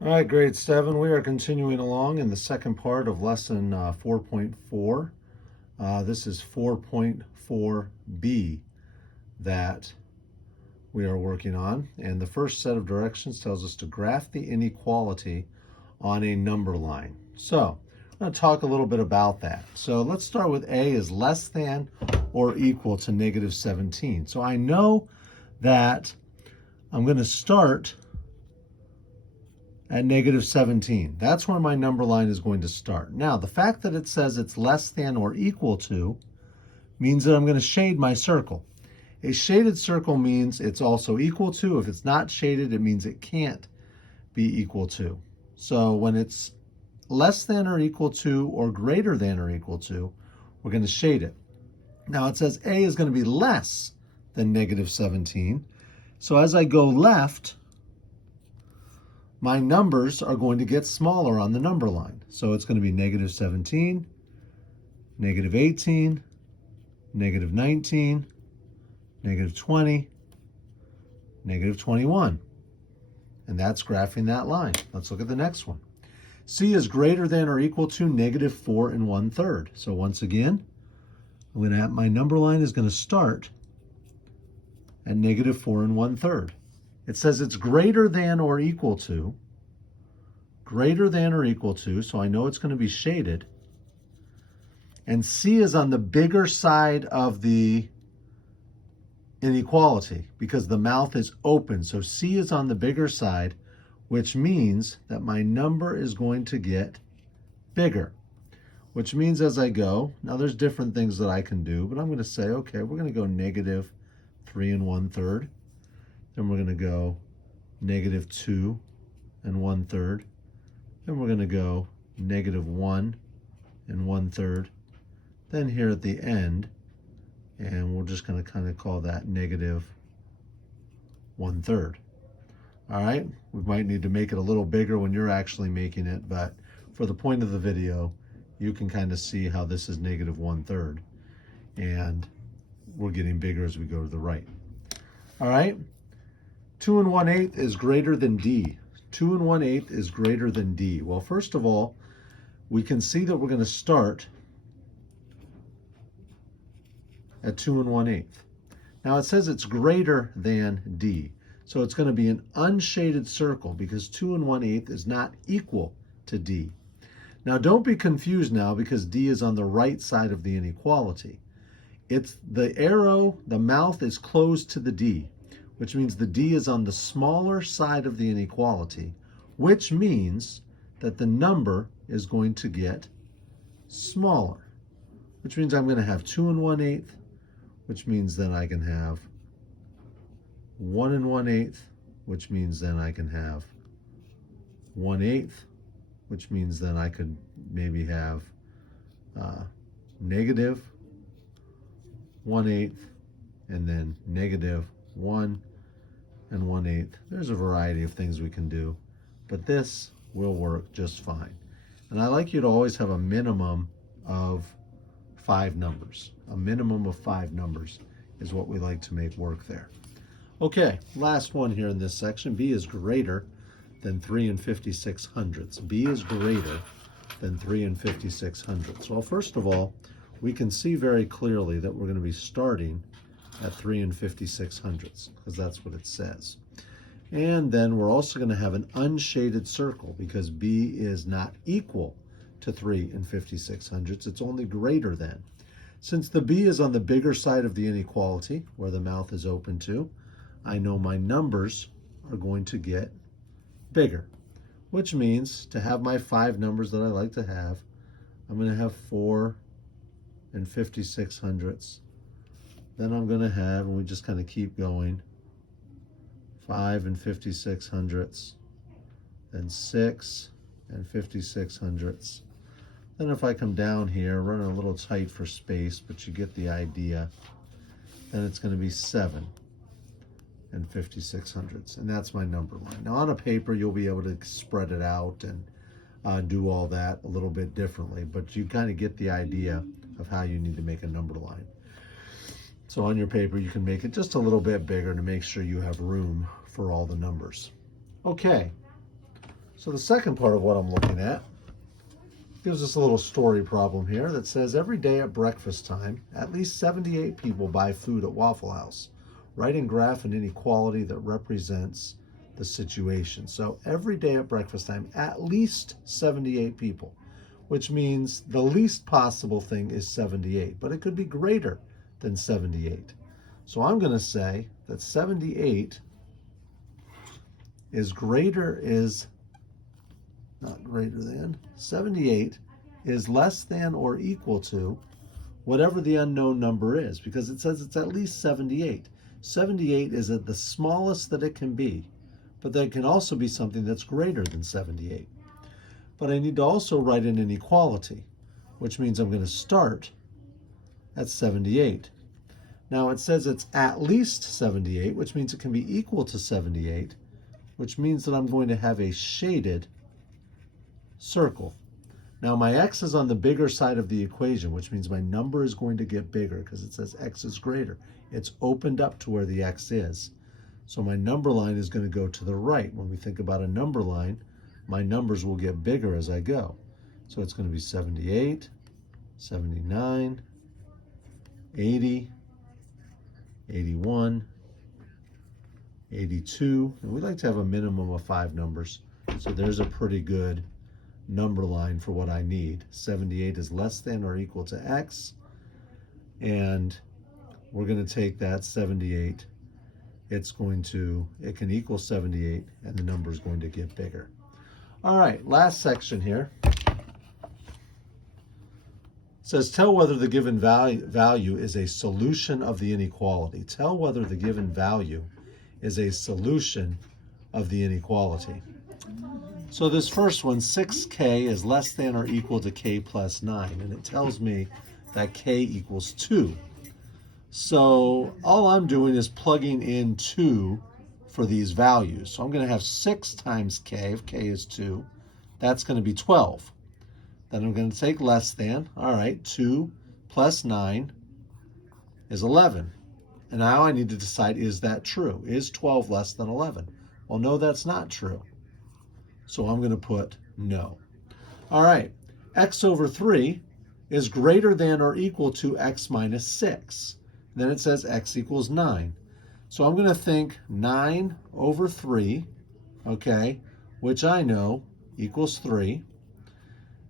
All right, grade 7, we are continuing along in the second part of lesson 4.4. This is 4.4b that we are working on. And the first set of directions tells us to graph the inequality on a number line. So I'm going to talk a little bit about that. So let's start with A is less than or equal to negative 17. So I know that I'm going to start at negative 17. That's where my number line is going to start. Now, the fact that it says it's less than or equal to means that I'm going to shade my circle. A shaded circle means it's also equal to. If it's not shaded, it means it can't be equal to. So when it's less than or equal to or greater than or equal to, we're going to shade it. Now it says A is going to be less than negative 17. So as I go left, my numbers are going to get smaller on the number line. So it's going to be negative 17, negative 18, negative 19, negative 20, negative 21. And that's graphing that line. Let's look at the next one. C is greater than or equal to negative 4 1/3. So once again, I'm going to have, my number line is going to start at negative 4 1/3. It says it's greater than or equal to, so I know it's going to be shaded. And C is on the bigger side of the inequality because the mouth is open. So C is on the bigger side, which means that my number is going to get bigger, which means as I go, now there's different things that I can do, but I'm going to say, okay, we're going to go negative 3 1/3. Then we're going to go negative 2 1/3. Then we're going to go negative 1 1/3. Then here at the end, and we're just going to kind of call that negative 1/3. All right, we might need to make it a little bigger when you're actually making it, but for the point of the video, you can kind of see how this is negative 1/3, and we're getting bigger as we go to the right. All right, 2 1/8 is greater than D. 2 1/8 is greater than D. Well, first of all, we can see that we're going to start at 2 1/8. Now it says it's greater than D. So it's going to be an unshaded circle because 2 1/8 is not equal to D. Now don't be confused now because D is on the right side of the inequality. It's the arrow, the mouth is closed to the D, which means the D is on the smaller side of the inequality, which means that the number is going to get smaller, which means I'm going to have 2 1/8, which means then I can have 1 1/8, which means then I can have 1/8, which means then I could maybe have negative 1/8, and then negative 1 1/8. There's a variety of things we can do, but this will work just fine. And I like you to always have a minimum of 5 numbers. A minimum of 5 numbers is what we like to make work there. Okay, last one here in this section. B is greater than 3 56/100. B is greater than 3 56/100. Well, first of all, we can see very clearly that we're going to be starting at 3 56/100 because that's what it says. And then we're also going to have an unshaded circle because B is not equal to 3 56/100. It's only greater than. Since the B is on the bigger side of the inequality, where the mouth is open to, I know my numbers are going to get bigger, which means to have my 5 numbers that I like to have, I'm going to have 4 56/100. Then I'm going to have, and we just kind of keep going, 5 56/100, then 6 56/100. Then if I come down here, running a little tight for space, but you get the idea, then it's going to be 7 56/100. And that's my number line. Now on a paper, you'll be able to spread it out and do all that a little bit differently, but you kind of get the idea of how you need to make a number line. So on your paper, you can make it just a little bit bigger to make sure you have room for all the numbers. Okay, So the second part of what I'm looking at gives us a little story problem here that says every day at breakfast time, at least 78 people buy food at Waffle House. Write and graph an inequality that represents the situation. So every day at breakfast time, at least 78 people, which means the least possible thing is 78, but it could be greater than 78. So I'm going to say that 78 is not greater than, 78 is less than or equal to whatever the unknown number is, because it says it's at least 78. 78 is at the smallest that it can be, but that can also be something that's greater than 78. But I need to also write an inequality, which means I'm going to start at 78. Now it says it's at least 78, which means it can be equal to 78, which means that I'm going to have a shaded circle. Now my x is on the bigger side of the equation, which means my number is going to get bigger because it says x is greater. It's opened up to where the x is. So my number line is going to go to the right. When we think about a number line, my numbers will get bigger as I go. So it's going to be 78, 79, 80, 81, 82, and we like to have a minimum of 5 numbers. So there's a pretty good number line for what I need. 78 is less than or equal to x, and we're going to take that 78. It can equal 78, and the number is going to get bigger. All right, last section here. It says, tell whether the given value is a solution of the inequality. Tell whether the given value is a solution of the inequality. So this first one, 6k is less than or equal to k plus 9, and it tells me that k equals 2. So all I'm doing is plugging in 2 for these values. So I'm going to have 6 times k, if k is 2, that's going to be 12. Then I'm going to take less than, all right, 2 plus 9 is 11. And now I need to decide, is that true? Is 12 less than 11? Well, no, that's not true. So I'm going to put no. All right, x over 3 is greater than or equal to x minus 6. Then it says x equals 9. So I'm going to think 9 over 3, okay, which I know equals 3.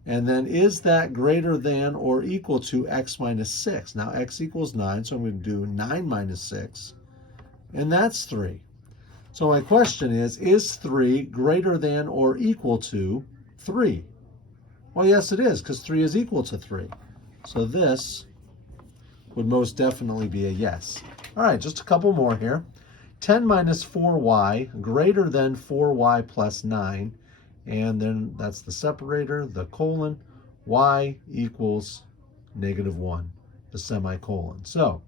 And then is that greater than or equal to x minus 6? Now x equals 9, so I'm going to do 9 minus 6, and that's 3. So my question is 3 greater than or equal to 3? Well, yes, it is, because 3 is equal to 3. So this would most definitely be a yes. All right, just a couple more here. 10 minus 4y greater than 4y plus 9. And then that's the separator, the colon, y equals -1, the semicolon. So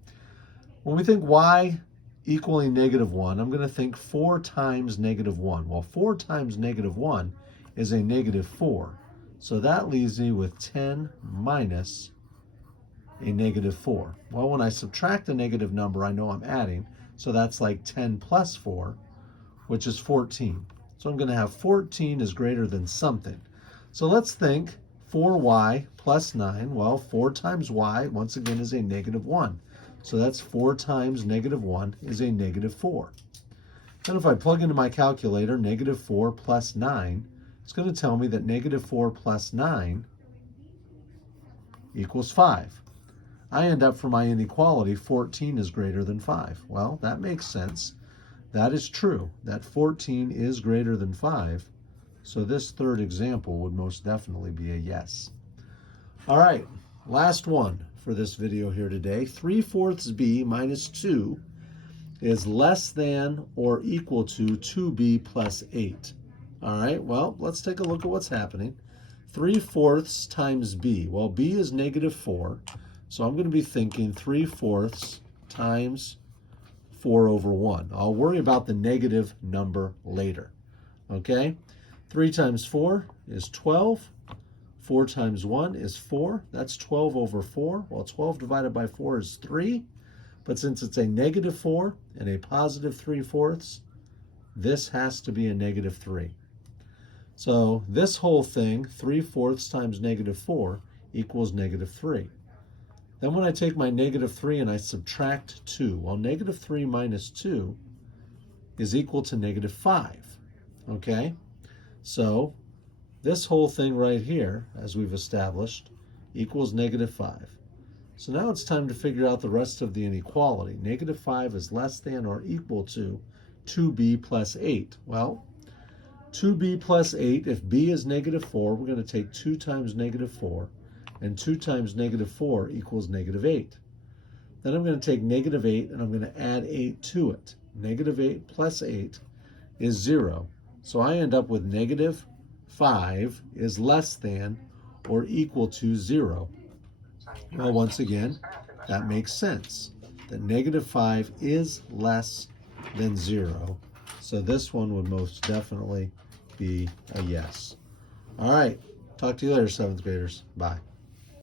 when we think y equaling -1, I'm going to think 4 times -1. Well, 4 times -1 is a -4. So that leaves me with 10 minus a -4. Well, when I subtract a negative number, I know I'm adding. So that's like 10 plus 4, which is 14. So I'm going to have 14 is greater than something. So let's think 4y plus 9. Well, 4 times y, once again, is a -1. So that's 4 times -1 is a -4. Then if I plug into my calculator, -4 plus 9, it's going to tell me that -4 plus 9 equals 5. I end up for my inequality, 14 is greater than 5. Well, that makes sense. That is true, that 14 is greater than 5, so this third example would most definitely be a yes. All right, last one for this video here today. 3/4 b minus 2 is less than or equal to 2b plus 8. All right, well, let's take a look at what's happening. 3/4 times b. Well, b is -4, so I'm going to be thinking 3/4 times 4 over 1. I'll worry about the negative number later, okay? 3 times 4 is 12. 4 times 1 is 4. That's 12 over 4. Well, 12 divided by 4 is 3. But since it's a -4 and a positive 3/4, this has to be a -3. So this whole thing, 3/4 times -4, equals -3. Then when I take my -3 and I subtract 2, well, -3 minus 2 is equal to -5. Okay? So this whole thing right here, as we've established, equals -5. So now it's time to figure out the rest of the inequality. -5 is less than or equal to 2b plus 8. Well, 2b plus 8, if b is -4, we're going to take 2 times -4, and 2 times -4 equals -8. Then I'm going to take -8 and I'm going to add 8 to it. -8 plus 8 is 0. So I end up with -5 is less than or equal to 0. Well, once again, that makes sense, that -5 is less than 0. So this one would most definitely be a yes. All right. Talk to you later, 7th graders. Bye.